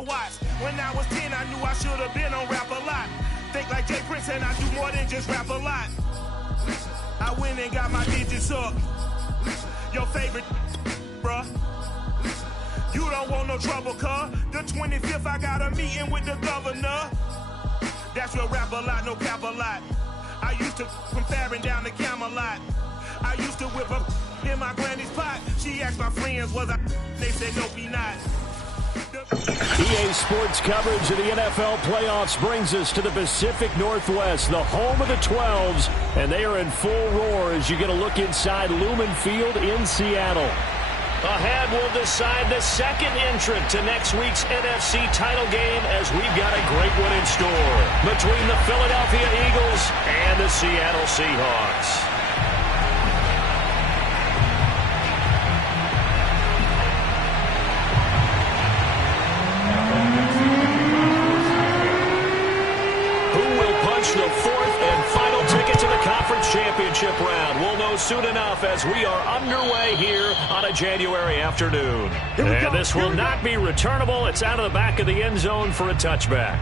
to watch. When I was 10, I knew I should have been on Rap a Lot. Think like Jay Prince and I do more than just rap a lot. I went and got my digits up. Your favorite, bruh. You don't want no trouble, cuz. The 25th, I got a meeting with the governor. That's your Rap a Lot, no cap a lot. I used to from Farron down to Camelot. I used to whip up in my granny's pot. She asked my friends, was I? They said, no, be not. EA Sports coverage of the NFL playoffs brings us to the Pacific Northwest, the home of the 12s, and they are in full roar as you get a look inside Lumen Field in Seattle. Ahead will decide the second entrant to next week's NFC title game as we've got a great one in store between the Philadelphia Eagles and the Seattle Seahawks. The fourth and final ticket to the conference championship round. We'll know soon enough as we are underway here on a January afternoon. And this will not be returnable. It's out of the back of the end zone for a touchback.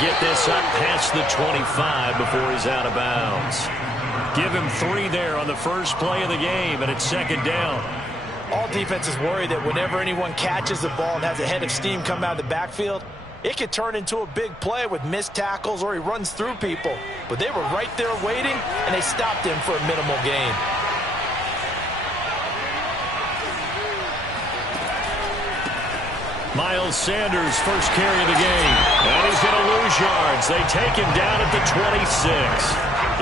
Get this up past the 25 before he's out of bounds. Give him 3 there on the first play of the game, and it's second down. All defenses worry that whenever anyone catches the ball and has a head of steam come out of the backfield, it could turn into a big play with missed tackles or he runs through people. But they were right there waiting, and they stopped him for a minimal gain. Miles Sanders, first carry of the game. And he's going to lose yards. They take him down at the 26.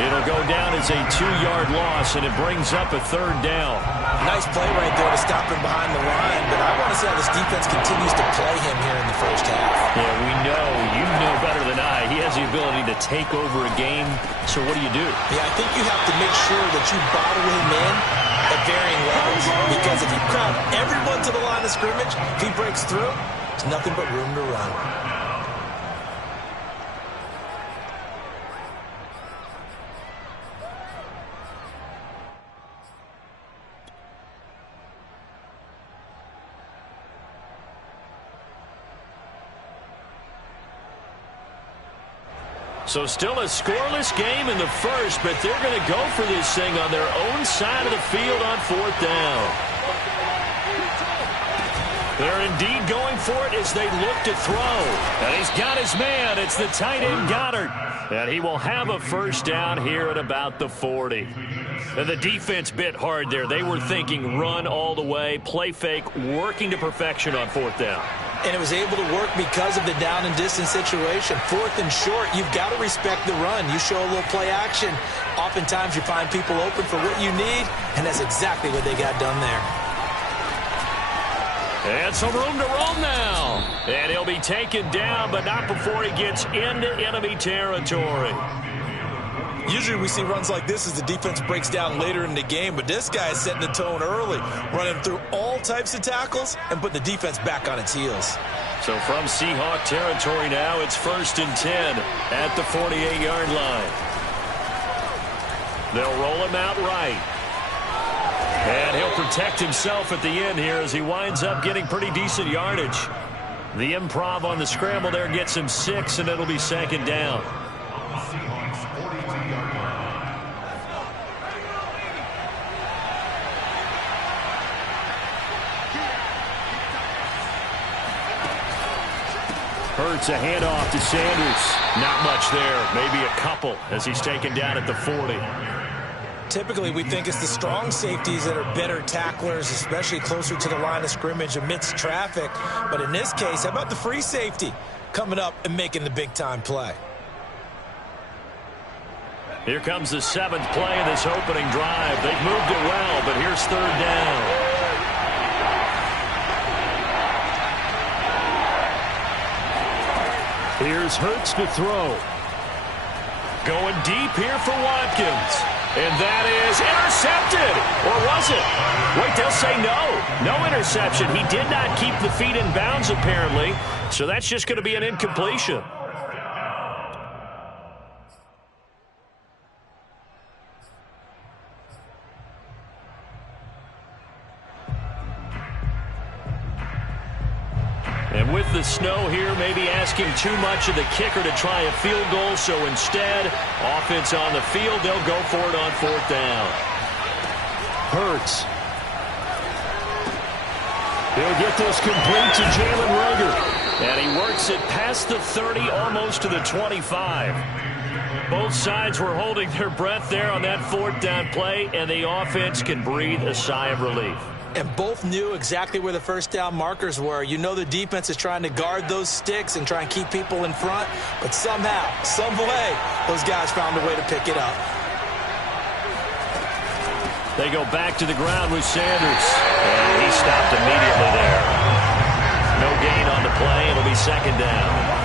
It'll go down as a 2-yard loss, and it brings up a third down. Nice play right there to stop him behind the line, but I want to see how this defense continues to play him here in the first half. Yeah, we know. You know better than I. He has the ability to take over a game, so what do you do? Yeah, I think you have to make sure that you bottle him in at varying levels, because if you crowd everyone to the line of scrimmage, if he breaks through, there's nothing but room to run. So still a scoreless game in the first, but they're going to go for this thing on their own side of the field on fourth down. They're indeed going for it as they look to throw. And he's got his man. It's the tight end Goddard. And he will have a first down here at about the 40. And the defense bit hard there. They were thinking run all the way, play fake, working to perfection on fourth down. And it was able to work because of the down and distance situation. Fourth and short, you've got to respect the run. You show a little play action. Oftentimes you find people open for what you need, and that's exactly what they got done there. And some room to roam now. And he'll be taken down, but not before he gets into enemy territory. Usually we see runs like this as the defense breaks down later in the game, but this guy is setting the tone early, running through all types of tackles and putting the defense back on its heels. So from Seahawk territory now, it's 1st and 10 at the 48-yard line. They'll roll him out right. And he'll protect himself at the end here as he winds up getting pretty decent yardage. The improv on the scramble there gets him 6, and it'll be second down. Hurts a handoff to Sanders. Not much there. Maybe a couple as he's taken down at the 40. Typically, we think it's the strong safeties that are better tacklers, especially closer to the line of scrimmage amidst traffic. But in this case, how about the free safety? coming up and making the big-time play. Here comes the 7th play of this opening drive. They've moved it well, but here's 3rd down. Here's Hurts to throw. Going deep here for Watkins. And that is intercepted. Or was it? Wait, they'll say no. No interception. He did not keep the feet in bounds, apparently. So that's just going to be an incompletion. And with the snow here, maybe asking too much of the kicker to try a field goal. So instead, offense on the field, they'll go for it on 4th down. Hurts. He'll get this complete to Jalen Reagor. And he works it past the 30, almost to the 25. Both sides were holding their breath there on that 4th down play, and the offense can breathe a sigh of relief. And both knew exactly where the first down markers were. You know the defense is trying to guard those sticks and try and keep people in front. But somehow, some way, those guys found a way to pick it up. They go back to the ground with Sanders. And he stopped immediately there. No gain on the play. It'll be 2nd down.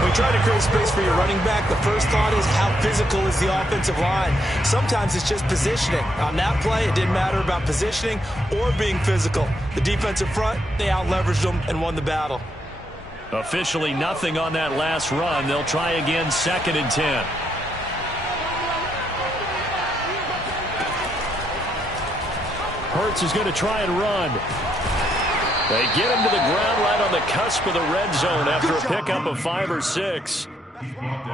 When you try to create space for your running back, the first thought is how physical is the offensive line. Sometimes it's just positioning. On that play, it didn't matter about positioning or being physical. The defensive front, they out-leveraged them and won the battle. Officially nothing on that last run. They'll try again, 2nd and 10. Hurts is going to try and run. They get him to the ground right on the cusp of the red zone after a pickup of 5 or 6.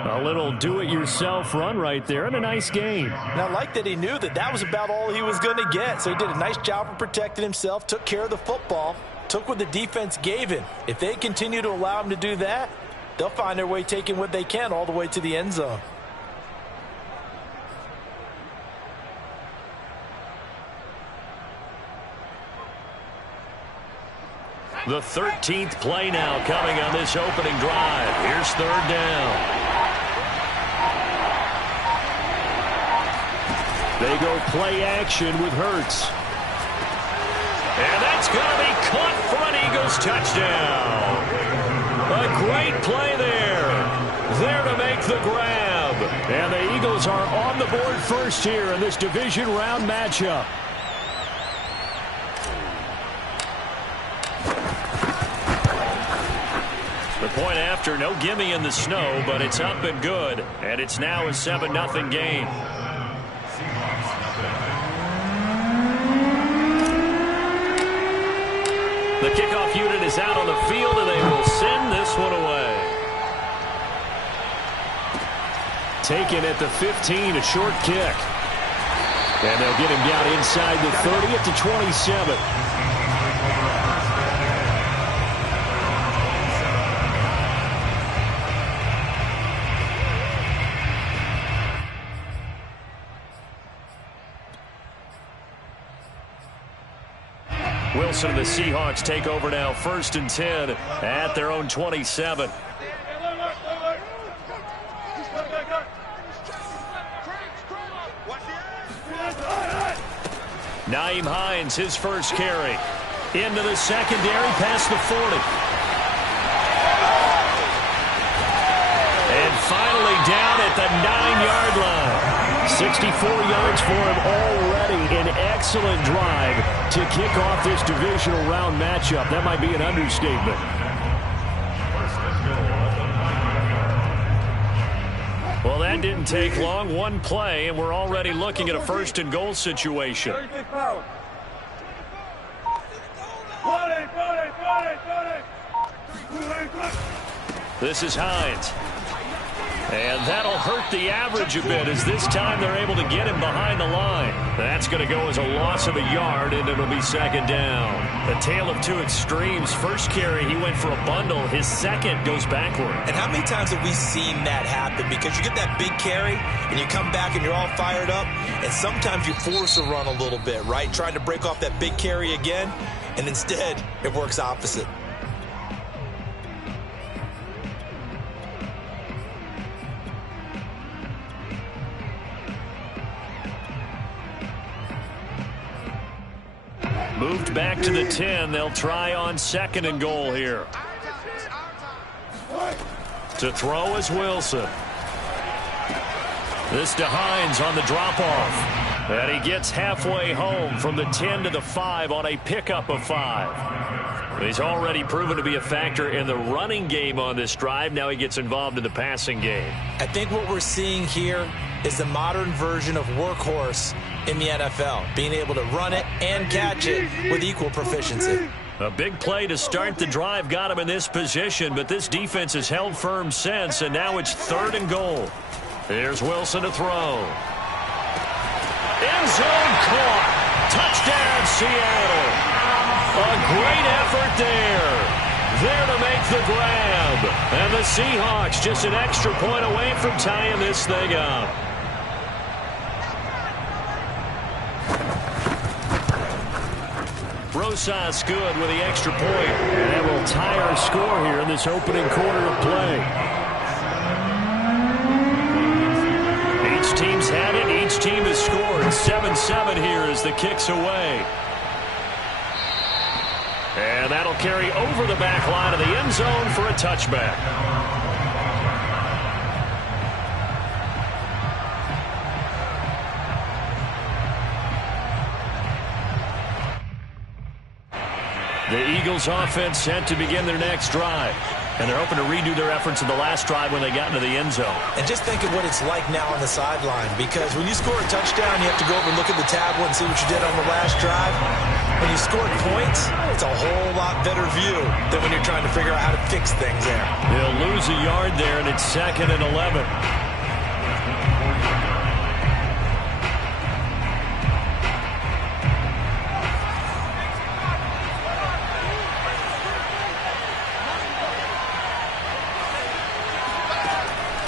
A little do-it-yourself run right there and a nice gain. And I like that he knew that that was about all he was going to get. So he did a nice job of protecting himself, took care of the football, took what the defense gave him. If they continue to allow him to do that, they'll find their way taking what they can all the way to the end zone. The 13th play now coming on this opening drive. Here's 3rd down. They go play action with Hurts. And that's going to be caught for an Eagles touchdown. A great play there. There to make the grab. And the Eagles are on the board first here in this division round matchup. The point after, no gimme in the snow, but it's up and good. And it's now a 7-0 game. The kickoff unit is out on the field, and they will send this one away. Taken at the 15, a short kick. And they'll get him down inside the 30 at the 27. Wilson and the Seahawks take over now, 1st and 10 at their own 27. Nyheim Hines, his first carry. Into the secondary, past the 40. And finally down at the 9-yard line. 64 yards for him already. An excellent drive to kick off this divisional round matchup. That might be an understatement. Well, that didn't take long. One play, and we're already looking at a 1st and goal situation. This is Hines. And that'll hurt the average a bit as this time they're able to get him behind the line. That's going to go as a loss of a yard, and it'll be 2nd down. A tale of two extremes. First carry, he went for a bundle. His second goes backward. And how many times have we seen that happen? Because you get that big carry, and you come back and you're all fired up, and sometimes you force a run a little bit, right? Trying to break off that big carry again, and instead it works opposite. Moved back to the 10. They'll try on 2nd and goal here. To throw is Wilson. This to Hines on the drop-off. And he gets halfway home from the 10 to the 5 on a pickup of 5. He's already proven to be a factor in the running game on this drive. Now he gets involved in the passing game. I think what we're seeing here is the modern version of workhorse in the NFL, being able to run it and catch it with equal proficiency. A big play to start the drive got him in this position, but this defense has held firm since, and now it's 3rd and goal. Here's Wilson to throw. End zone caught. Touchdown, Seattle. A great effort there. There to make the grab. And the Seahawks just an extra point away from tying this thing up. Rosas good with the extra point. And that will tie our score here in this opening quarter of play. Each team's had it. Each team has scored. 7-7 here as the kick's away. And that'll carry over the back line of the end zone for a touchback. The Eagles offense set to begin their next drive. And they're hoping to redo their efforts in the last drive when they got into the end zone. And just think of what it's like now on the sideline, because when you score a touchdown, you have to go over and look at the tablet and see what you did on the last drive. When you scored points, it's a whole lot better view than when you're trying to figure out how to fix things there. They'll lose a yard there, and it's 2nd and 11.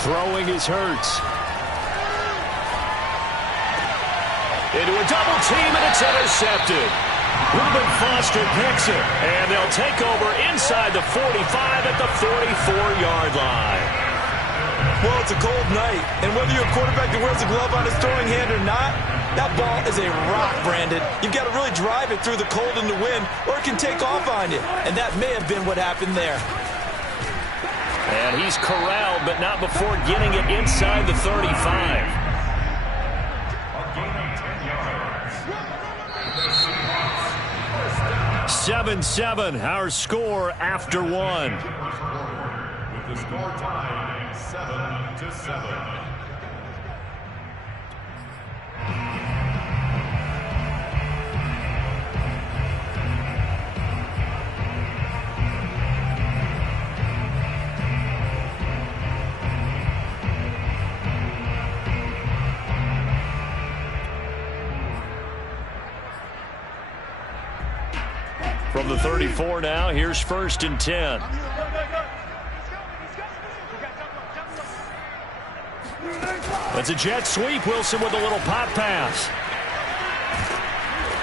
Throwing is Hurts. Into a double team, and it's intercepted. Reuben Foster picks it, and they'll take over inside the 45 at the 44-yard line. Well, it's a cold night, and whether you're a quarterback that wears a glove on his throwing hand or not, that ball is a rock, Brandon. You've got to really drive it through the cold and the wind, or it can take off on you, and that may have been what happened there. And he's corralled, but not before getting it inside the 35. (7-7) our score after one. With the score tied 7-7. From the 34 now, here's 1st and 10. That's a jet sweep. Wilson with a little pop pass.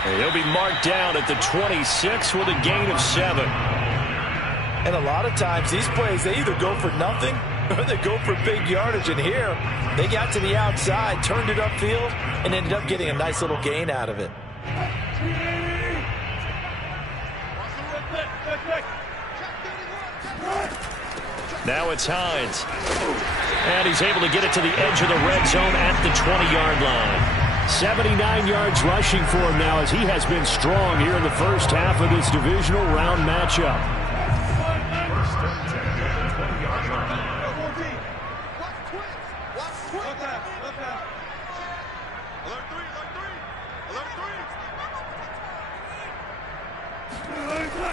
And he'll be marked down at the 26 with a gain of 7. And a lot of times these plays, they either go for nothing or they go for big yardage. And here, they got to the outside, turned it upfield, and ended up getting a nice little gain out of it. Now it's Hines. And he's able to get it to the edge of the red zone at the 20-yard line. 79 yards rushing for him now as he has been strong here in the first half of this divisional round matchup.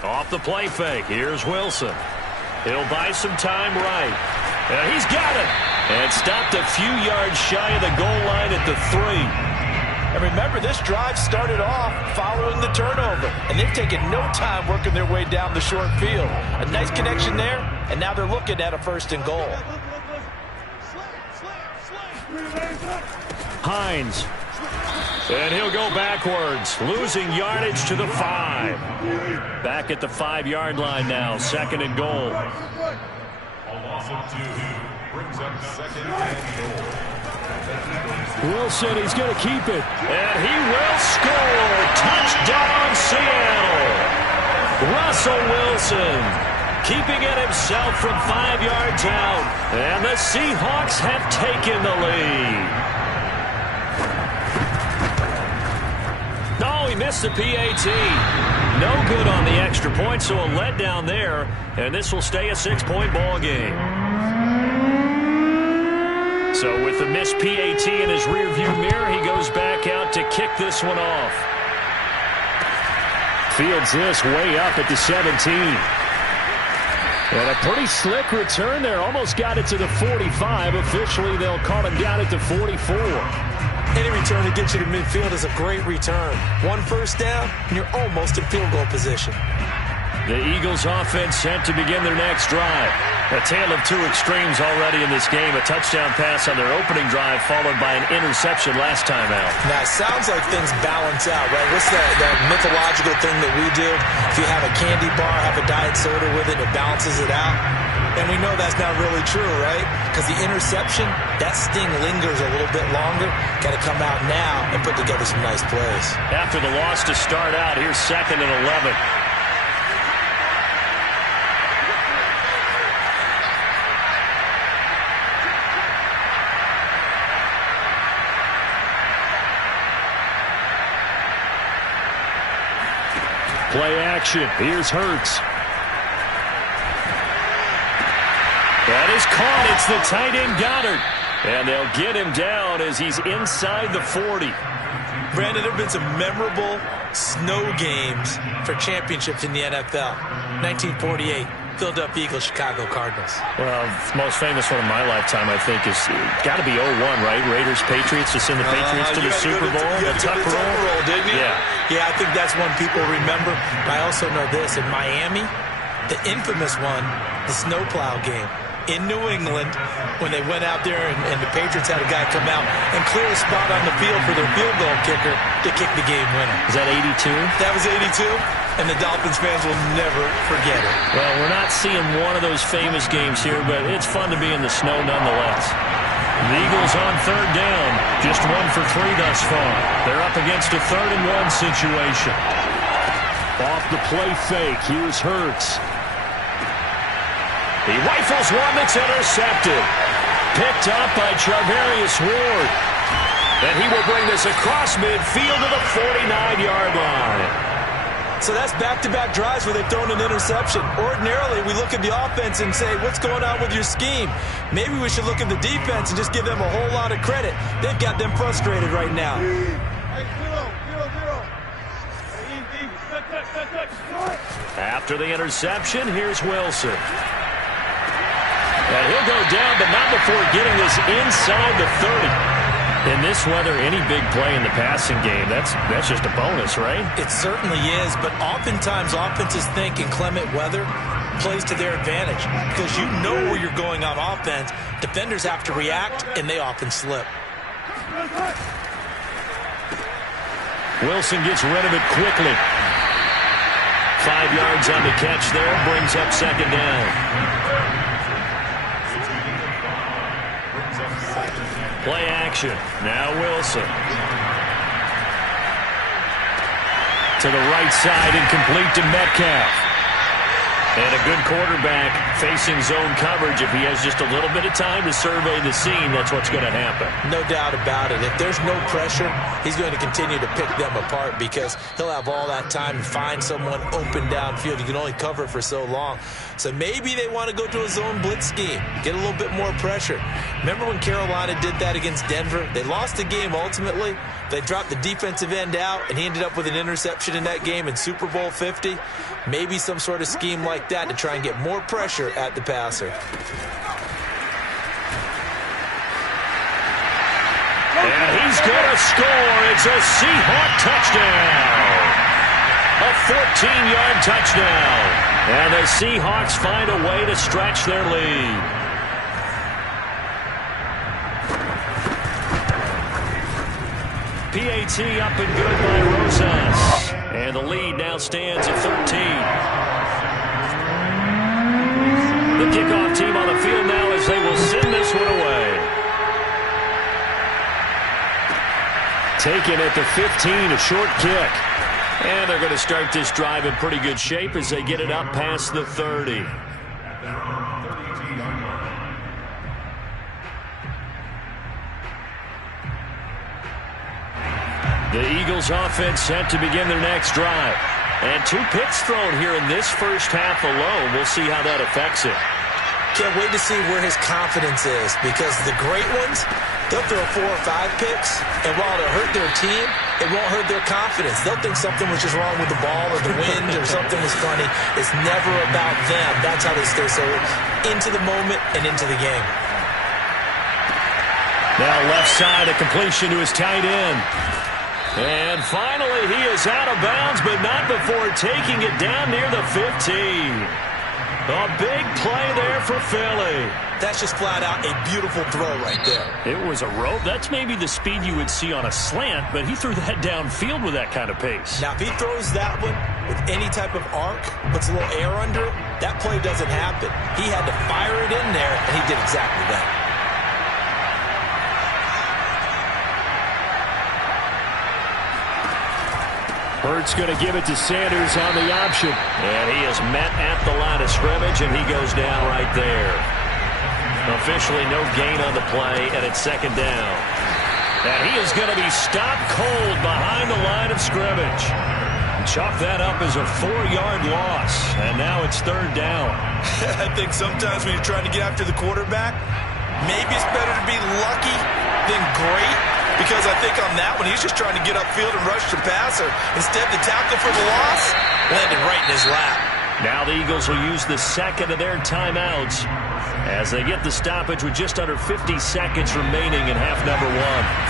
Off the play fake. Here's Wilson. He'll buy some time right. And he's got it. And stopped a few yards shy of the goal line at the 3. And remember, this drive started off following the turnover. And they've taken no time working their way down the short field. A nice connection there. And now they're looking at a 1st and goal. Hines. And he'll go backwards, losing yardage to the 5. Back at the 5-yard line now, 2nd and goal. A loss of 2 brings up 2nd and goal. Wilson, he's going to keep it. And he will score. Touchdown, Seattle. Russell Wilson keeping it himself from 5 yards out. And the Seahawks have taken the lead. No, he missed the PAT. No good on the extra point, so a letdown there. And this will stay a 6-point ball game. So with the missed PAT in his rearview mirror, he goes back out to kick this one off. Fields this way up at the 17. And a pretty slick return there. Almost got it to the 45. Officially, they'll call him down at the 44. Any return that gets you to midfield is a great return. 1 first down, and you're almost in field goal position. The Eagles offense set to begin their next drive. A tale of two extremes already in this game. A touchdown pass on their opening drive followed by an interception last time out. Now, it sounds like things balance out, right? What's that mythological thing that we do? If you have a candy bar, have a diet soda with it, it balances it out. And we know that's not really true, right? Because the interception, that sting lingers a little bit longer. Got to come out now and put together some nice plays. After the loss to start out, here's 2nd and 11. Play action. Here's Hurts. That is caught. It's the tight end Goddard. And they'll get him down as he's inside the 40. Brandon, there have been some memorable snow games for championships in the NFL. 1948, Philadelphia Eagles, Chicago Cardinals. Well, the most famous one of my lifetime, I think, is got to be 01, right? Raiders, Patriots, to send the Patriots to the Super Bowl. The Tuck roll, didn't you? Yeah, I think that's one people remember. But I also know this. In Miami, the infamous one, the snowplow game. In New England, when they went out there and the Patriots had a guy come out and clear a spot on the field for their field goal kicker to kick the game winner. Is that 82? That was 82, and the Dolphins fans will never forget it. Well, we're not seeing one of those famous games here, but it's fun to be in the snow nonetheless. The Eagles on 3rd down, just 1 for 3 thus far. They're up against a 3rd and 1 situation. Off the play fake, here's Hurts. He rifles one that's intercepted. Picked up by Charvarius Ward. And he will bring this across midfield to the 49-yard line. So that's back-to-back drives where they've thrown an interception. Ordinarily, we look at the offense and say, what's going on with your scheme? Maybe we should look at the defense and just give them a whole lot of credit. They've got them frustrated right now. After the interception, here's Wilson. And he'll go down, but not before getting this inside the 30. In this weather, any big play in the passing game, that's just a bonus, right? It certainly is, but oftentimes offenses think in clement weather plays to their advantage because you know where you're going on offense. Defenders have to react, and they often slip. Wilson gets rid of it quickly. 5 yards on the catch there, brings up 2nd down. Play action. Now Wilson. To the right side and complete to Metcalf. And a good quarterback facing zone coverage. If he has just a little bit of time to survey the scene, that's what's going to happen. No doubt about it. If there's no pressure, he's going to continue to pick them apart because he'll have all that time to find someone open downfield. You can only cover for so long. So maybe they want to go to a zone blitz scheme, get a little bit more pressure. Remember when Carolina did that against Denver? They lost the game ultimately. They dropped the defensive end out, and he ended up with an interception in that game in Super Bowl 50. Maybe some sort of scheme like that to try and get more pressure at the passer. And he's going to score. It's a Seahawk touchdown. A 14-yard touchdown. And the Seahawks find a way to stretch their lead. PAT up and good by Rosas. And the lead now stands at 13. The kickoff team on the field now as they will send this one away. Taken at the 15, a short kick. And they're going to start this drive in pretty good shape as they get it up past the 30. The Eagles offense set to begin their next drive. And 2 picks thrown here in this first half alone. We'll see how that affects it. Can't wait to see where his confidence is, because the great ones, they'll throw 4 or 5 picks, and while it'll hurt their team, it won't hurt their confidence. They'll think something was just wrong with the ball or the wind or something was funny. It's never about them. That's how they stay so into the moment and into the game. Now left side, a completion to his tight end. And finally, he is out of bounds, but not before taking it down near the 15. A big play there for Philly. That's just flat out a beautiful throw right there. It was a rope. That's maybe the speed you would see on a slant, but he threw that downfield with that kind of pace. Now, if he throws that one with any type of arc, puts a little air under it, that play doesn't happen. He had to fire it in there, and he did exactly that. Hurts going to give it to Sanders on the option. And he is met at the line of scrimmage, and he goes down right there. Officially no gain on the play, and it's second down. And he is going to be stopped cold behind the line of scrimmage. Chalk that up as a 4-yard loss, and now it's third down. I think sometimes when you're trying to get after the quarterback, maybe it's better to be lucky than great. Because I think on that one, he's just trying to get upfield and rush the passer. Instead, the tackle for the loss landed right in his lap. Now the Eagles will use the second of their timeouts as they get the stoppage with just under 50 seconds remaining in half number 1.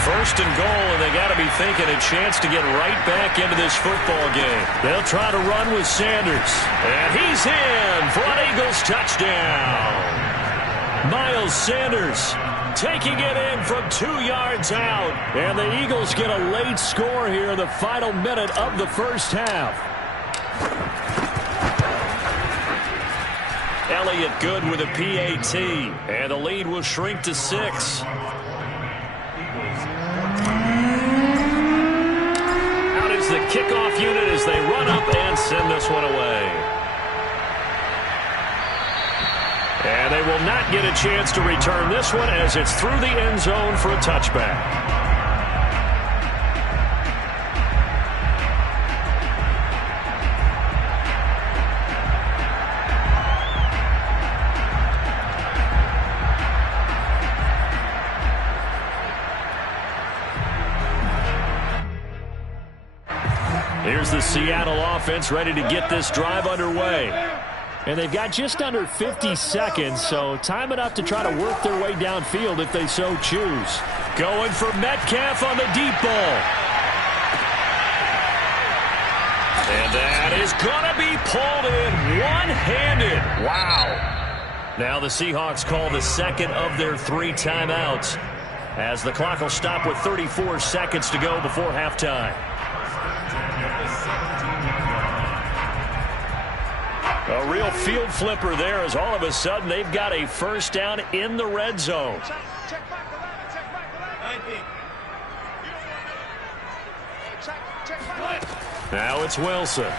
First and goal, and they got to be thinking a chance to get right back into this football game. They'll try to run with Sanders. And he's in for an Eagles touchdown. Miles Sanders taking it in from 2 yards out. And the Eagles get a late score here in the final minute of the first half. Elliott good with a PAT. And the lead will shrink to 6. Out is the kickoff unit as they run up and send this one away. And they will not get a chance to return this one as it's through the end zone for a touchback. Here's the Seattle offense ready to get this drive underway. And they've got just under 50 seconds, so time enough to try to work their way downfield if they so choose. Going for Metcalf on the deep ball. And that is going to be pulled in one-handed. Wow. Now the Seahawks call the second of their 3 timeouts as the clock will stop with 34 seconds to go before halftime. A real field flipper there as all of a sudden they've got a first down in the red zone. Now it's Wilson.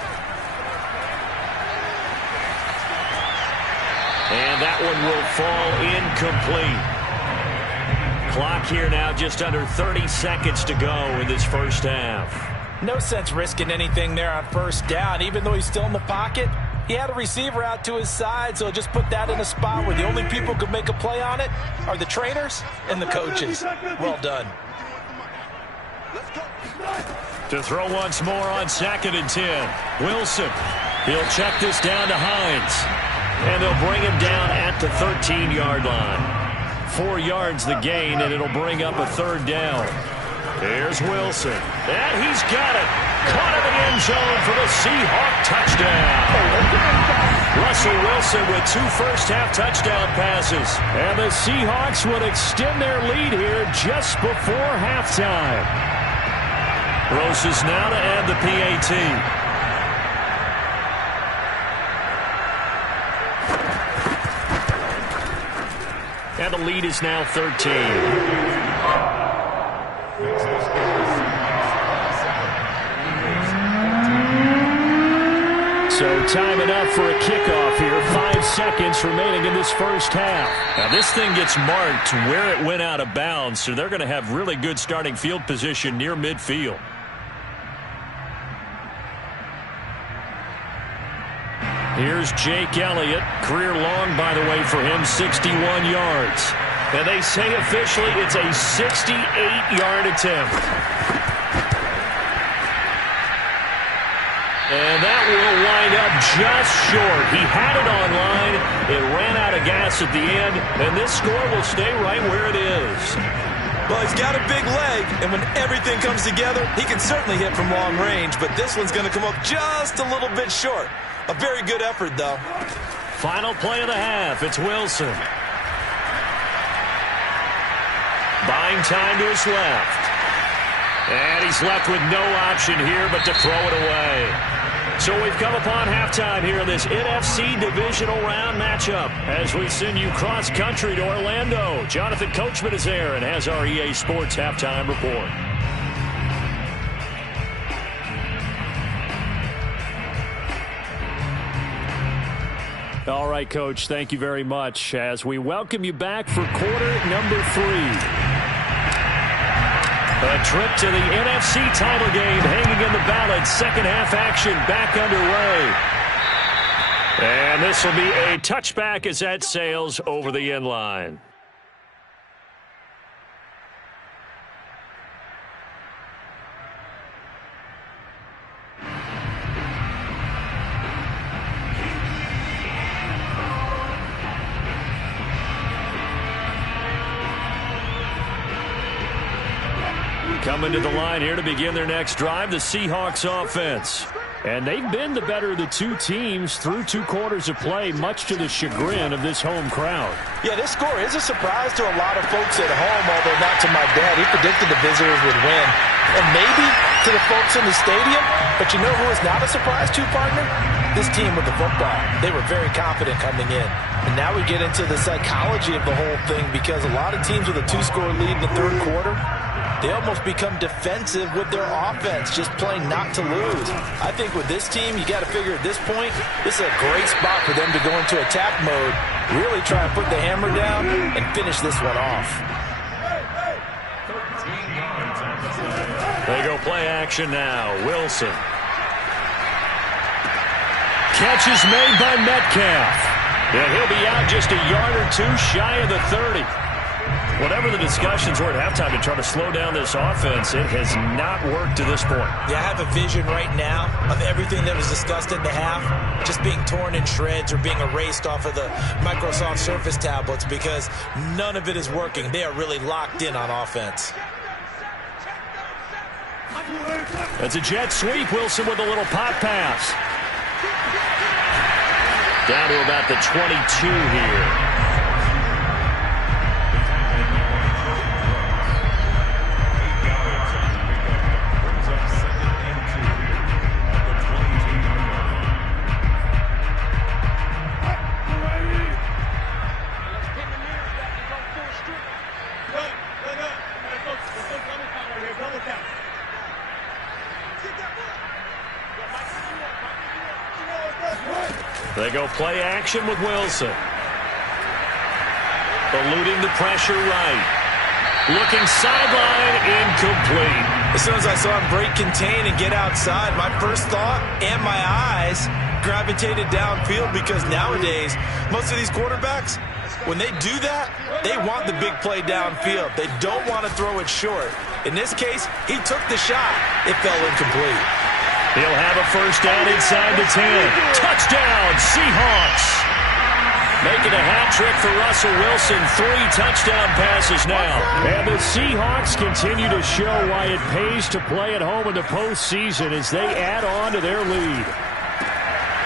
And that one will fall incomplete. Clock here now just under 30 seconds to go in this first half. No sense risking anything there on first down. Even though he's still in the pocket, he had a receiver out to his side, so just put that in a spot where the only people who could make a play on it are the trainers and the coaches. Well done. To throw once more on 2nd and 10. Wilson. He'll check this down to Hines. And they'll bring him down at the 13-yard line. 4 yards the gain, and it'll bring up a third down. Here's Wilson. And he's got it. Caught in the end zone for the Seahawk touchdown. Russell Wilson with 2 first-half touchdown passes. And the Seahawks would extend their lead here just before halftime. Roses now to add the PAT. And the lead is now 13. So time enough for a kickoff here. 5 seconds remaining in this first half. Now this thing gets marked where it went out of bounds, so they're going to have really good starting field position near midfield. Here's Jake Elliott. Career long, by the way, for him, 61 yards. And they say officially it's a 68-yard attempt. And that will wind up just short. He had it on line. It ran out of gas at the end, and this score will stay right where it is. Well, he's got a big leg, and when everything comes together, he can certainly hit from long range, but this one's going to come up just a little bit short. A very good effort, though. Final play of the half. It's Wilson. Buying time to his left. And he's left with no option here but to throw it away. So we've come upon halftime here in this NFC Divisional Round matchup as we send you cross-country to Orlando. Jonathan Coachman is there and has our EA Sports Halftime Report. All right, Coach, thank you very much as we welcome you back for quarter number 3. A trip to the NFC title game hanging in the balance. Second half action back underway. And this will be a touchback as that sails over the end line. Coming to the line here to begin their next drive, the Seahawks offense. And they've been the better of the two teams through 2 quarters of play, much to the chagrin of this home crowd. Yeah, this score is a surprise to a lot of folks at home, although not to my dad. He predicted the visitors would win. And maybe to the folks in the stadium, but you know who is not a surprise to, partner? This team with the football. They were very confident coming in. And now we get into the psychology of the whole thing because a lot of teams with a 2-score lead in the third quarter, they almost become defensive with their offense, just playing not to lose. I think with this team, you got to figure at this point, this is a great spot for them to go into attack mode, really try and put the hammer down and finish this one off. They go play action now. Wilson. Catch is made by Metcalf. And he'll be out just a yard or 2 shy of the 30. Whatever the discussions were at halftime to try to slow down this offense, it has not worked to this point. Yeah, I have a vision right now of everything that was discussed at the half just being torn in shreds or being erased off of the Microsoft Surface tablets because none of it is working. They are really locked in on offense. That's a jet sweep. Wilson with a little pop pass. Down to about the 22 here. They go play action with Wilson. Eluding the pressure right. Looking sideline, incomplete. As soon as I saw him break contain and get outside, my first thought and my eyes gravitated downfield because nowadays, most of these quarterbacks, when they do that, they want the big play downfield. They don't want to throw it short. In this case, he took the shot. It fell incomplete. He'll have a first down inside the 10. Touchdown, Seahawks. Making a hat trick for Russell Wilson. 3 touchdown passes now. And the Seahawks continue to show why it pays to play at home in the postseason as they add on to their lead.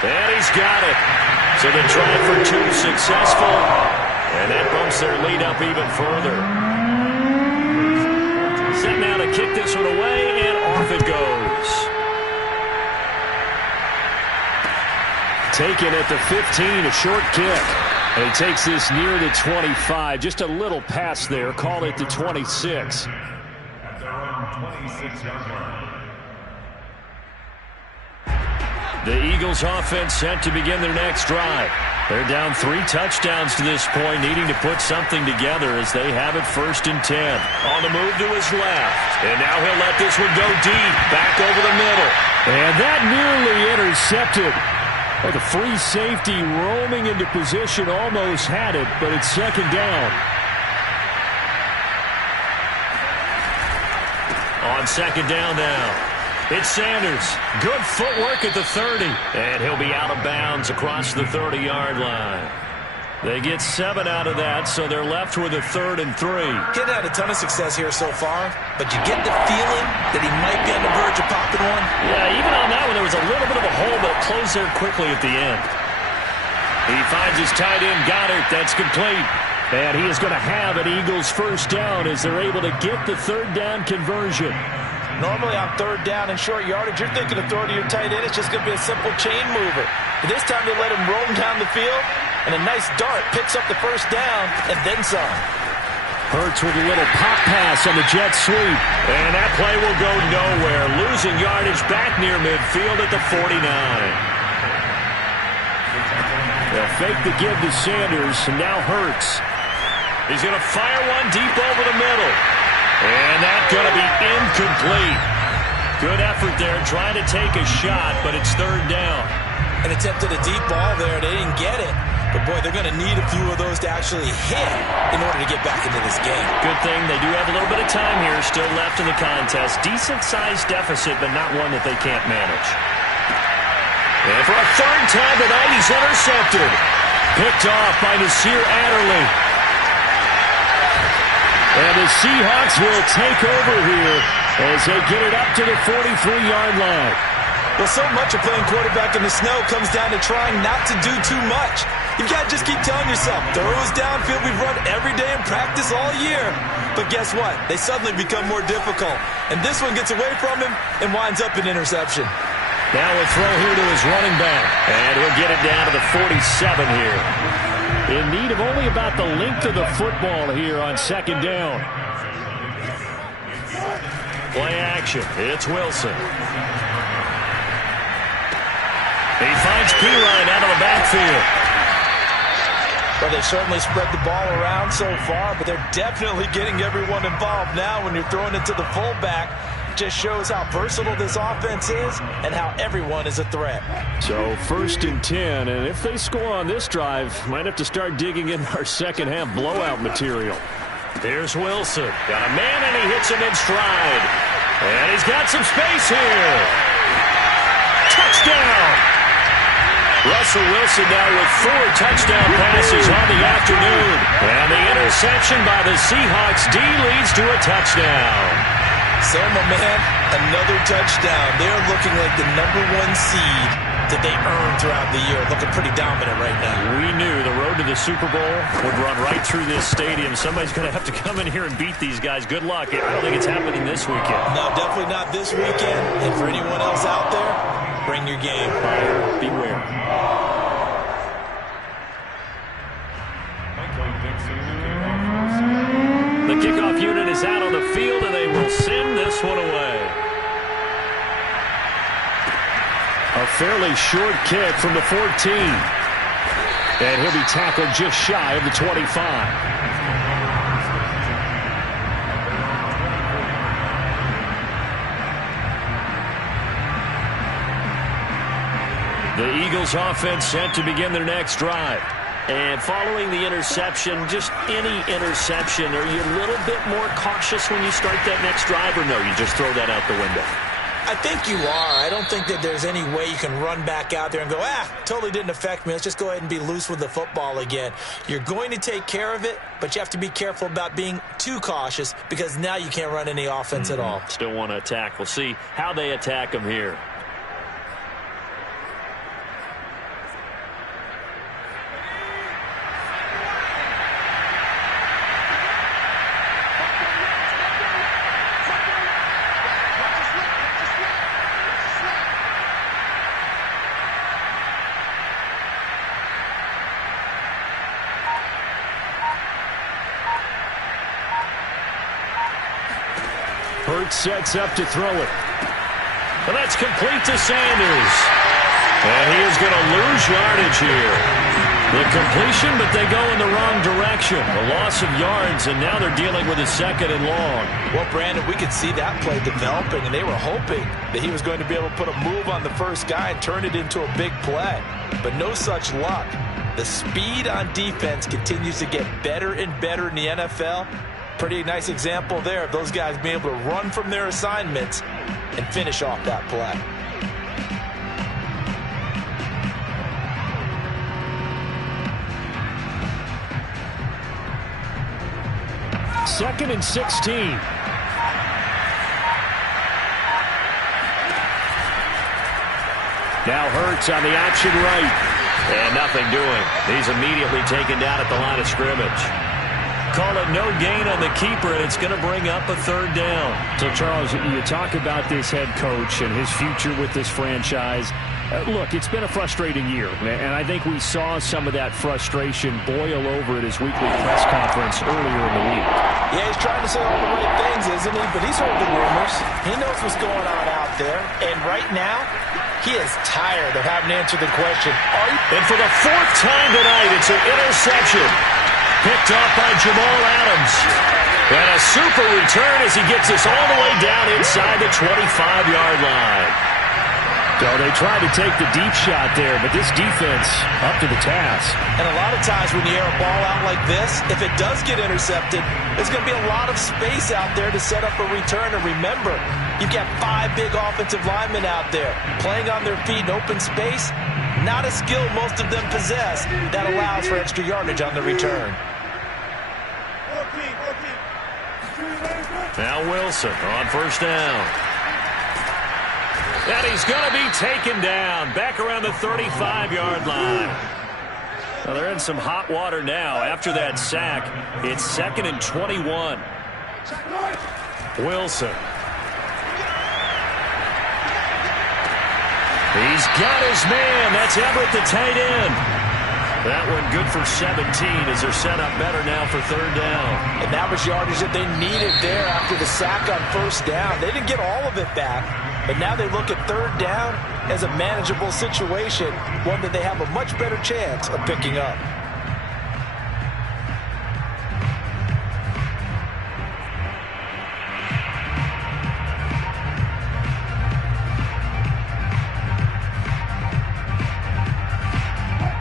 And he's got it. So the try for 2 successful. And that bumps their lead up even further. Set now to kick this one away, and off it goes. Taken at the 15, a short kick. And he takes this near the 25. Just a little pass there. Call it the 26. At their own 26-yard line. The Eagles offense set to begin their next drive. They're down 3 touchdowns to this point, needing to put something together as they have it 1st and 10. On the move to his left. And now he'll let this one go deep, back over the middle. And that nearly intercepted. Well, the free safety roaming into position almost had it, but it's 2nd down. On 2nd down now. It's Sanders. Good footwork at the 30. And he'll be out of bounds across the 30-yard line. They get 7 out of that, so they're left with a 3rd and 3. Kid had a ton of success here so far, but you get the feeling that he might be on the verge of popping one. Yeah, even on that one, there was a little bit of a hole, but closed there quickly at the end. He finds his tight end, Goddard. That's complete. And he is going to have an Eagles 1st down as they're able to get the 3rd down conversion. Normally on 3rd down and short yardage, you're thinking of throwing to your tight end. It's just going to be a simple chain mover. But this time they let him roam down the field, and a nice dart picks up the 1st down and then some. Hurts with a little pop pass on the jet sweep. And that play will go nowhere. Losing yardage back near midfield at the 49. They'll fake the give to Sanders, and now Hurts. He's going to fire one deep over the middle. And that's going to be incomplete. Good effort there, trying to take a shot, but it's 3rd down. An attempt at a deep ball there. They didn't get it. But, boy, they're going to need a few of those to actually hit in order to get back into this game. Good thing they do have a little bit of time here still left in the contest. Decent-sized deficit, but not one that they can't manage. And for a 3rd time tonight, he's intercepted. Picked off by Nasir Adderley. And the Seahawks will take over here as they get it up to the 43-yard line. Well, so much of playing quarterback in the snow comes down to trying not to do too much. You've got to just keep telling yourself, throws downfield we've run every day in practice all year. But guess what? They suddenly become more difficult. And this one gets away from him and winds up an interception. Now a throw here to his running back. And he'll get it down to the 47 here. In need of only about the length of the football here on 2nd down. Play action. It's Wilson. He finds Perine out of the backfield. Well, they certainly spread the ball around so far, but they're definitely getting everyone involved now when you're throwing it to the fullback. Just shows how versatile this offense is and how everyone is a threat. So 1st and 10, and if they score on this drive, might have to start digging in our 2nd half blowout material. There's Wilson. Got a man, and he hits him in stride. And he's got some space here. Touchdown! Russell Wilson now with 4 touchdown passes on the afternoon. And the interception by the Seahawks D leads to a touchdown. So, my man, another touchdown. They're looking like the #1 seed that they earned throughout the year. Looking pretty dominant right now. We knew the road to the Super Bowl would run right through this stadium. Somebody's going to have to come in here and beat these guys. Good luck. I don't think it's happening this weekend. No, definitely not this weekend. And for anyone else out there, bring your game. Buyer beware. The kickoff unit is out on the field, and they will send this one away. A fairly short kick from the 14. And he'll be tackled just shy of the 25. The Eagles offense set to begin their next drive. And following the interception, just any interception, are you a little bit more cautious when you start that next drive, or no, you just throw that out the window? I think you are. I don't think that there's any way you can run back out there and go, totally didn't affect me. Let's just go ahead and be loose with the football again. You're going to take care of it, but you have to be careful about being too cautious because now you can't run any offense at all. Still want to attack. We'll see how they attack them here. Hurts sets up to throw it. And that's complete to Sanders. And he is going to lose yardage here. The completion, but they go in the wrong direction. A loss of yards, and now they're dealing with a 2nd and long. Well, Brandon, we could see that play developing, and they were hoping that he was going to be able to put a move on the first guy and turn it into a big play. But no such luck. The speed on defense continues to get better and better in the NFL. Pretty nice example there of those guys being able to run from their assignments and finish off that play. Second and 16. Now Hurts on the option right. And nothing doing. He's immediately taken down at the line of scrimmage. Call it no gain on the keeper, and it's going to bring up a 3rd down. So, Charles, you talk about this head coach and his future with this franchise. Look, it's been a frustrating year, and I think we saw some of that frustration boil over at his weekly press conference earlier in the week. Yeah, he's trying to say all the right things, isn't he? But he's heard the rumors. He knows what's going on out there. And right now, he is tired of having to answer the question. And for the 4th time tonight, it's an interception. Picked off by Jamal Adams. And a super return as he gets us all the way down inside the 25-yard line. So they tried to take the deep shot there, but this defense up to the task. And a lot of times when you air a ball out like this, if it does get intercepted, there's going to be a lot of space out there to set up a return. And remember, you've got 5 big offensive linemen out there playing on their feet in open space. Not a skill most of them possess that allows for extra yardage on the return. Now Wilson on 1st down. And he's going to be taken down back around the 35-yard line. Well, they're in some hot water now. After that sack, it's 2nd and 21. Wilson. He's got his man. That's Everett, the tight end. That one good for 17 as they're set up better now for 3rd down. And that was yardage that they needed there after the sack on 1st down. They didn't get all of it back, but now they look at 3rd down as a manageable situation, one that they have a much better chance of picking up.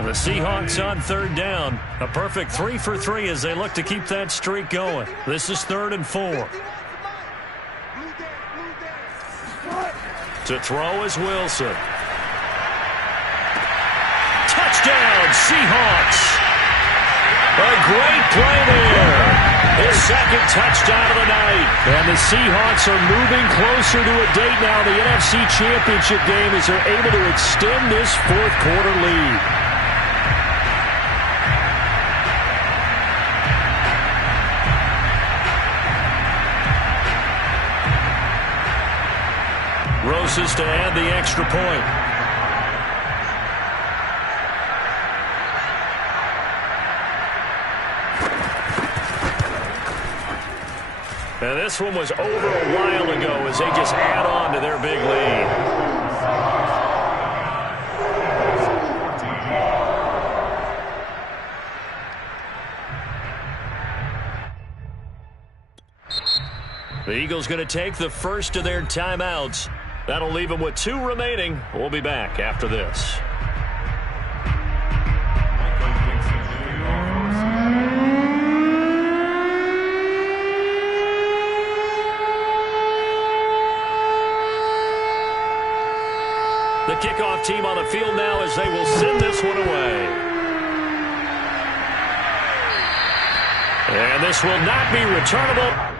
The Seahawks on 3rd down. A perfect 3 for 3 as they look to keep that streak going. This is 3rd and 4. To throw is Wilson. Touchdown, Seahawks. A great play there. His 2nd touchdown of the night. And the Seahawks are moving closer to a date now in the NFC Championship game as they're able to extend this 4th quarter lead. Rosas to add the extra point. And this one was over a while ago as they just add on to their big lead. The Eagles going to take the first of their timeouts. That'll leave them with 2 remaining. We'll be back after this. The kickoff team on the field now as they will send this one away. And this will not be returnable.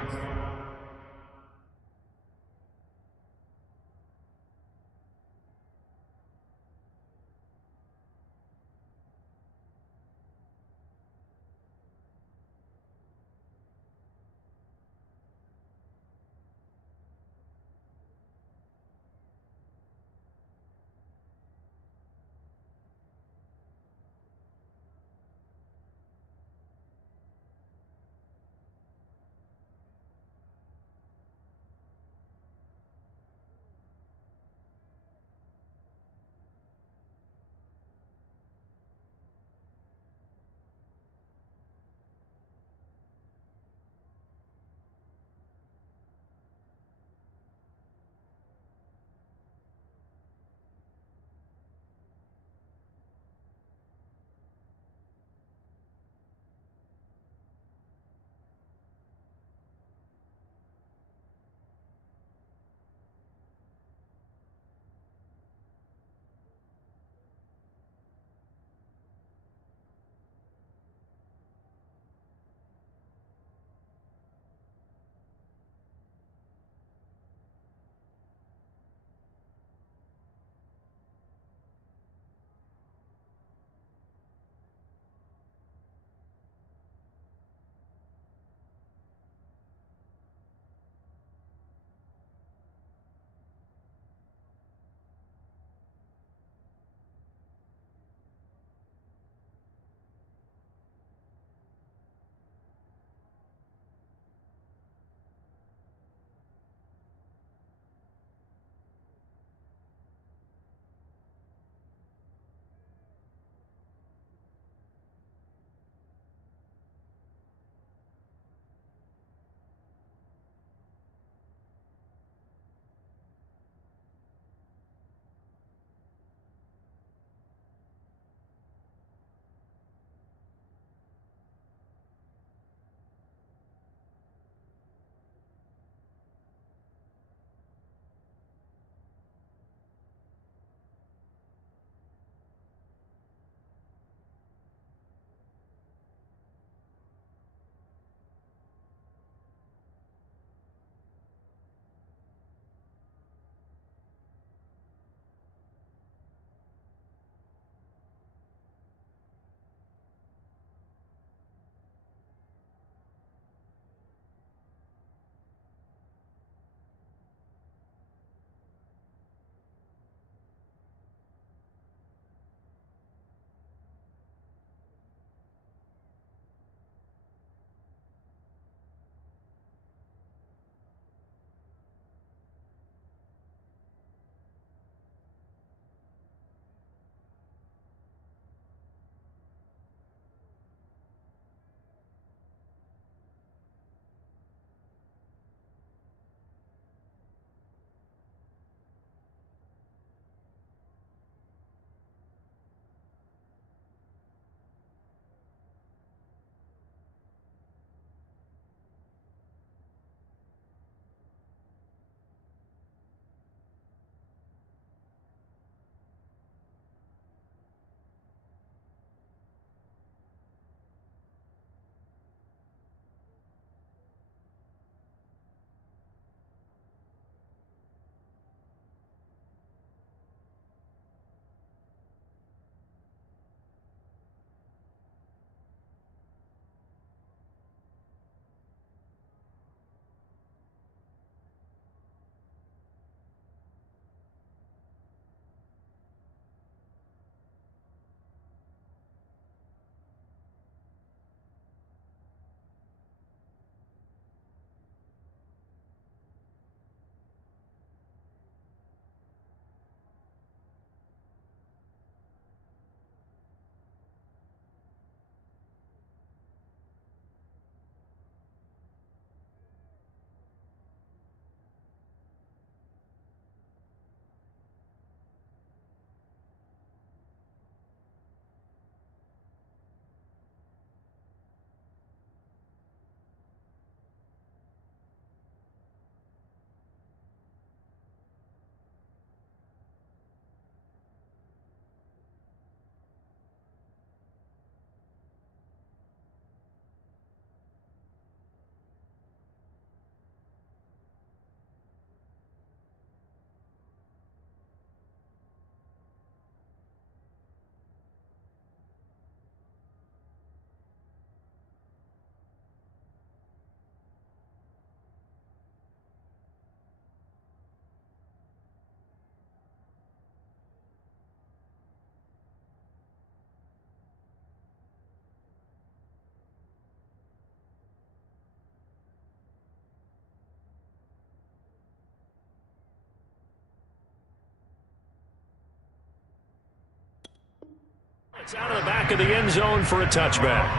It's out of the back of the end zone for a touchback.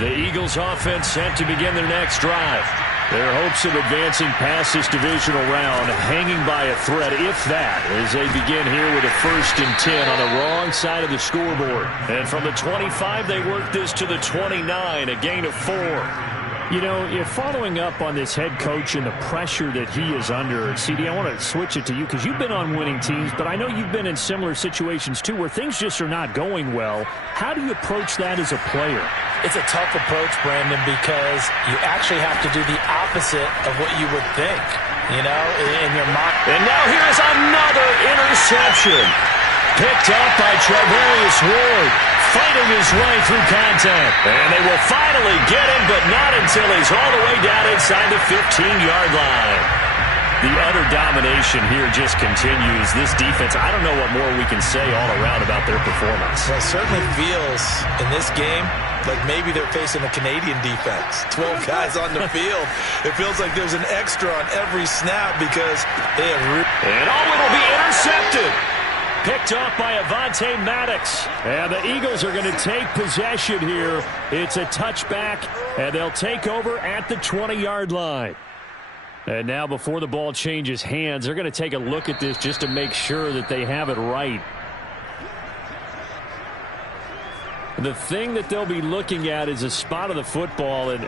The Eagles offense set to begin their next drive. Their hopes of advancing past this divisional round hanging by a thread, if that, as they begin here with a 1st and 10 on the wrong side of the scoreboard. And from the 25, they work this to the 29, a gain of 4. You know, you're following up on this head coach and the pressure that he is under. CD, I want to switch it to you because you've been on winning teams, but I know you've been in similar situations too where things just are not going well. How do you approach that as a player? It's a tough approach, Brandon, because you actually have to do the opposite of what you would think, you know, in your mind. And now here's another interception. Picked up by Charvarius Ward, fighting his way through contact. And they will finally get him, but not until he's all the way down inside the 15-yard line. The utter domination here just continues. This defense, I don't know what more we can say all around about their performance. Well, it certainly feels in this game like maybe they're facing a Canadian defense. 12 guys on the field. It feels like there's an extra on every snap because they have... And it'll be intercepted. Picked up by Avonte Maddox. And the Eagles are going to take possession here. It's a touchback, and they'll take over at the 20-yard line. And now before the ball changes hands, they're going to take a look at this just to make sure that they have it right. The thing that they'll be looking at is a spot of the football, and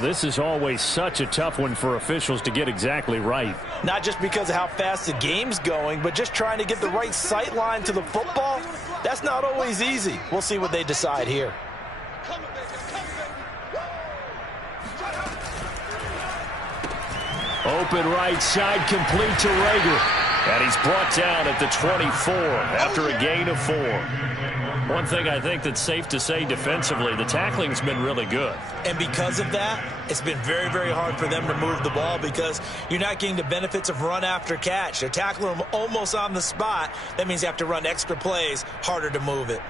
this is always such a tough one for officials to get exactly right. Not just because of how fast the game's going, but just trying to get the right sight line to the football. That's not always easy. We'll see what they decide here. Open right side, complete to Reagor. And he's brought down at the 24 after a gain of 4. One thing I think that's safe to say defensively, the tackling's been really good. And because of that, it's been very, very hard for them to move the ball because you're not getting the benefits of run after catch. They're tackling them almost on the spot. That means you have to run extra plays, harder to move it.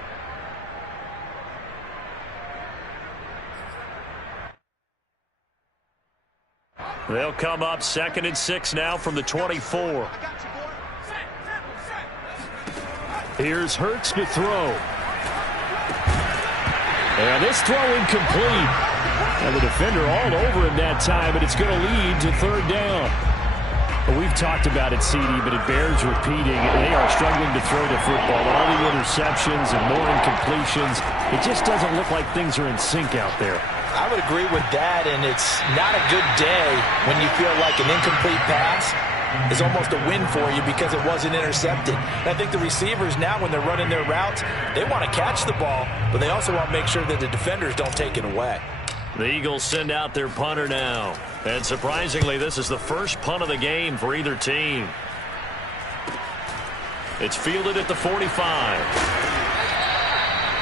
They'll come up 2nd and 6 now from the 24. Here's Hurts to throw. And this throw incomplete. And the defender all over him that time, but it's going to lead to 3rd down. Well, we've talked about it, CD, but it bears repeating. They are struggling to throw the football. All the interceptions and more incompletions. It just doesn't look like things are in sync out there. I would agree with that, and it's not a good day when you feel like an incomplete pass is almost a win for you because it wasn't intercepted. And I think the receivers now, when they're running their routes, they want to catch the ball, but they also want to make sure that the defenders don't take it away. The Eagles send out their punter now. And surprisingly, this is the first punt of the game for either team. It's fielded at the 45.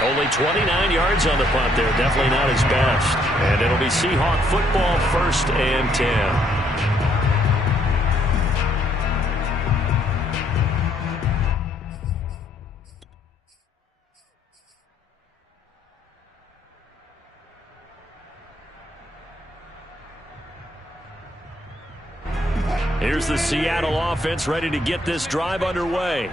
Only 29 yards on the punt there. Definitely not his best. And it'll be Seahawk football, 1st and 10. Here's the Seattle offense ready to get this drive underway.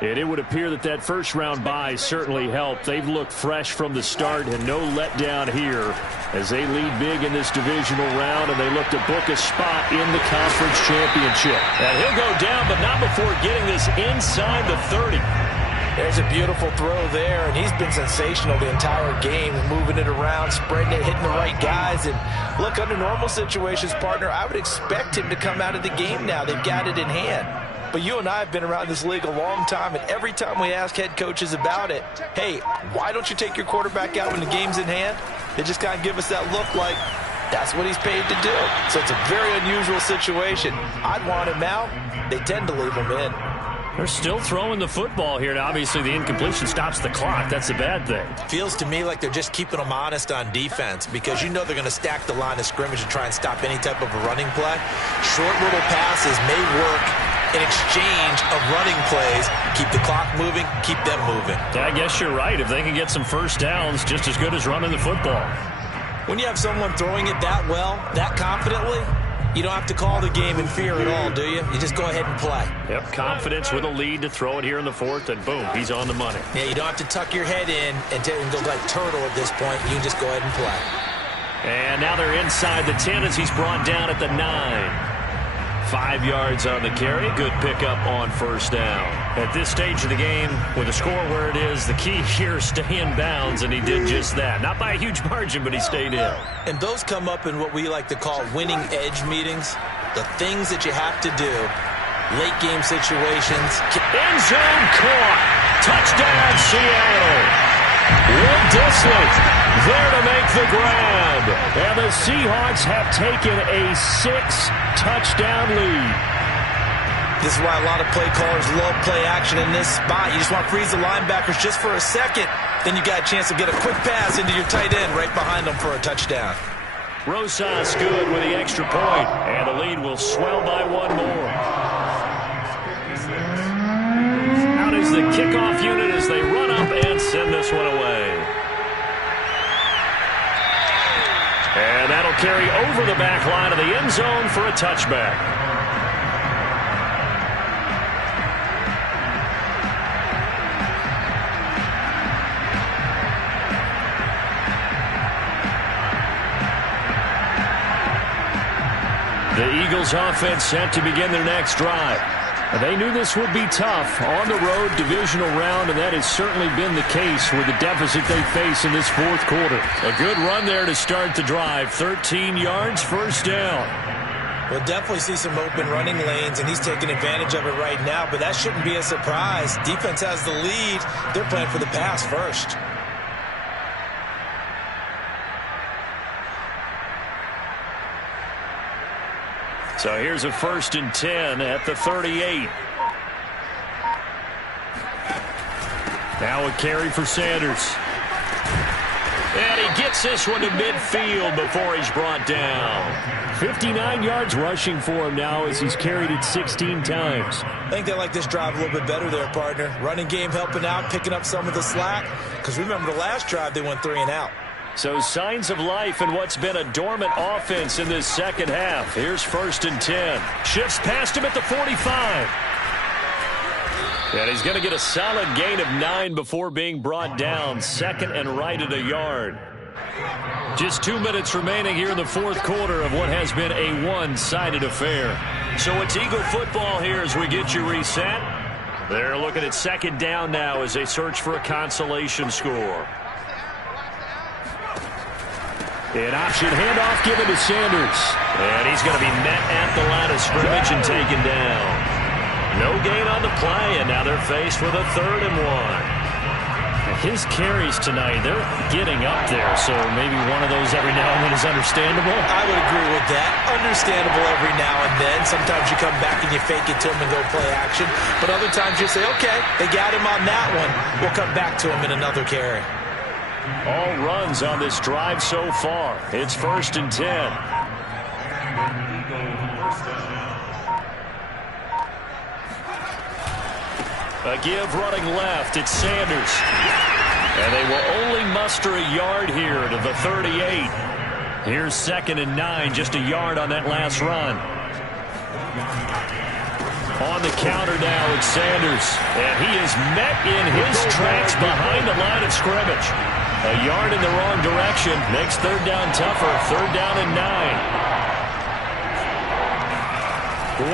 And it would appear that that first-round bye certainly helped. They've looked fresh from the start and no letdown here as they lead big in this divisional round, and they look to book a spot in the conference championship. And he'll go down, but not before getting this inside the 30. There's a beautiful throw there, and he's been sensational the entire game, moving it around, spreading it, hitting the right guys. And look, under normal situations, partner, I would expect him to come out of the game now. They've got it in hand. But you and I have been around this league a long time, and every time we ask head coaches about it, hey, why don't you take your quarterback out when the game's in hand? They just kind of give us that look like that's what he's paid to do. So it's a very unusual situation. I'd want him out. They tend to leave him in. They're still throwing the football here. Now, obviously, the incompletion stops the clock. That's a bad thing. Feels to me like they're just keeping them honest on defense because you know they're going to stack the line of scrimmage and try and stop any type of a running play. Short little passes may work in exchange of running plays. Keep the clock moving, keep them moving. I guess you're right. If they can get some first downs, just as good as running the football. When you have someone throwing it that well, that confidently, you don't have to call the game in fear at all, do you? You just go ahead and play. Yep, confidence with a lead to throw it here in the fourth, and boom, he's on the money. Yeah, you don't have to tuck your head in and go like turtle at this point. You can just go ahead and play. And now they're inside the 10 as he's brought down at the 9. 5 yards on the carry. Good pickup on first down. At this stage of the game, with the score where it is, the key here is stay in bounds, and he did just that. Not by a huge margin, but he stayed in. And those come up in what we like to call winning edge meetings. The things that you have to do. Late game situations. End zone caught. Touchdown, Seattle. Will Dissly there to make the grab. And the Seahawks have taken a 6-touchdown lead. This is why a lot of play callers love play action in this spot. You just want to freeze the linebackers just for a second. Then you got a chance to get a quick pass into your tight end right behind them for a touchdown. Rosas good with the extra point. And the lead will swell by one more. Out is the kickoff unit as they run up and send this one away. And that'll carry over the back line of the end zone for a touchback. The Eagles offense set to begin their next drive. They knew this would be tough on the road divisional round, and that has certainly been the case with the deficit they face in this fourth quarter. A good run there to start the drive. 13 yards, first down. We'll definitely see some open running lanes, and he's taking advantage of it right now, but that shouldn't be a surprise. Defense has the lead. They're playing for the pass first. So here's a 1st and 10 at the 38. Now a carry for Sanders. And he gets this one to midfield before he's brought down. 59 yards rushing for him now as he's carried it 16 times. I think they like this drive a little bit better there, partner. Running game helping out, picking up some of the slack. Because remember the last drive they went 3 and out. So signs of life in what's been a dormant offense in this second half. Here's 1st and 10. Shifts past him at the 45. And he's going to get a solid gain of 9 before being brought down. 2nd and right at a yard. Just 2 minutes remaining here in the fourth quarter of what has been a one-sided affair. So it's Eagle football here as we get you reset. They're looking at 2nd down now as they search for a consolation score. An option handoff given to Sanders. And he's going to be met at the line of scrimmage and taken down. No gain on the play, and now they're faced with a 3rd and 1. His carries tonight, they're getting up there, so maybe one of those every now and then is understandable. I would agree with that. Understandable every now and then. Sometimes you come back and you fake it to him and go play action. But other times you say, okay, they got him on that one. We'll come back to him in another carry. All runs on this drive so far. It's 1st and 10. A give running left. It's Sanders. And they will only muster a yard here to the 38. Here's 2nd and 9. Just a yard on that last run. On the counter now, it's Sanders. And he is met in his tracks behind the line of scrimmage. A yard in the wrong direction makes 3rd down tougher. 3rd down and 9.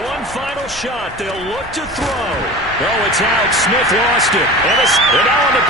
One final shot. They'll look to throw. Oh, it's out. Smith lost it. And now on the